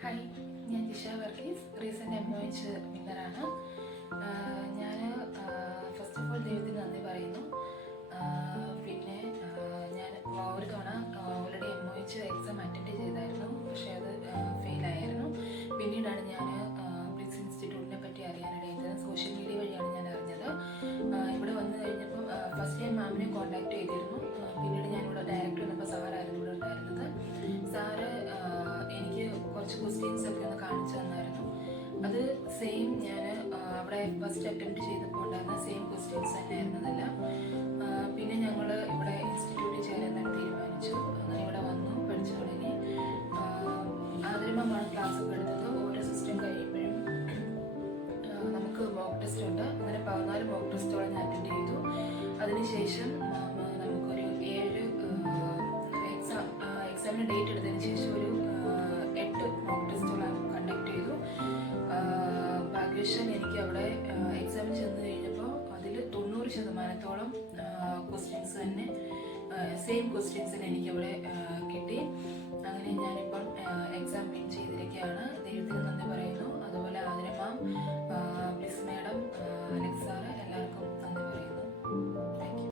Hi ഞാൻ Disha Varghese. Recent എംപ്ലോയിച്ച് മിന്നറാണ് ഞാൻ ഫസ്റ്റ് ഓഫ് ഓൾ ദൈവത്തിന് നന്ദി പറയുന്നു. പിന്നെ ഞാൻ ഒരു തവണ ഓൾറെഡി എംപ്ലോയിച്ച് എക്സാം അറ്റൻഡ് ചെയ്തായിരുന്നു. പക്ഷേ അത് ഫെയിലായിരുന്നു പിന്നീടാണ് ഞാൻ ബ്രിക്സ് ഇൻസ്റ്റിറ്റ്യൂട്ടിനെ പറ്റി അറിയാനിടയത് കുറച്ച് ക്വസ്റ്റ്യൻസ് ഒക്കെ ഒന്ന് കാണിച്ചു തന്നായിരുന്നു. അത് സെയിം ഞാൻ അവിടെ ഫസ്റ്റ് അറ്റംപ്റ്റ് ചെയ്തപ്പോൾ ഉണ്ടായിരുന്ന സെയിം ക്വസ്റ്റ്യൻസ് തന്നെ ആയിരുന്നതല്ല പിന്നെ ഞങ്ങൾ ഇവിടെ ഇൻസ്റ്റിറ്റ്യൂട്ടിൽ ചേരാൻ തീരുമാനിച്ചു. അങ്ങനെ ഇവിടെ വന്നു പഠിച്ചു തുടങ്ങി. ആദ്യമാണ് ക്ലാസ് ഒക്കെ എടുത്തത്. ഓരോ സിസ്റ്റം കഴിയുമ്പോഴും നമുക്ക് മോക്ക് ടെസ്റ്റ് ഉണ്ട്. അങ്ങനെ പതിനാല് മോക്ക് ടെസ്റ്റുകൾ ഞാൻ അറ്റൻഡ് ചെയ്തു. അതിനുശേഷം നമുക്കൊരു ഏഴ് എക്സാം എക്സാമിന് ഡേറ്റ് എടുത്തതിന് ശേഷം ആഹ് എനിക്ക് അവിടെ എക്സാമിന് ചെന്ന് കഴിഞ്ഞപ്പോൾ അതിൽ തൊണ്ണൂറ് ശതമാനത്തോളം ക്വസ്റ്റ്യൻസ് തന്നെ സെയിം ക്വസ്റ്റ്യൻസിന് എനിക്കവിടെ കിട്ടി.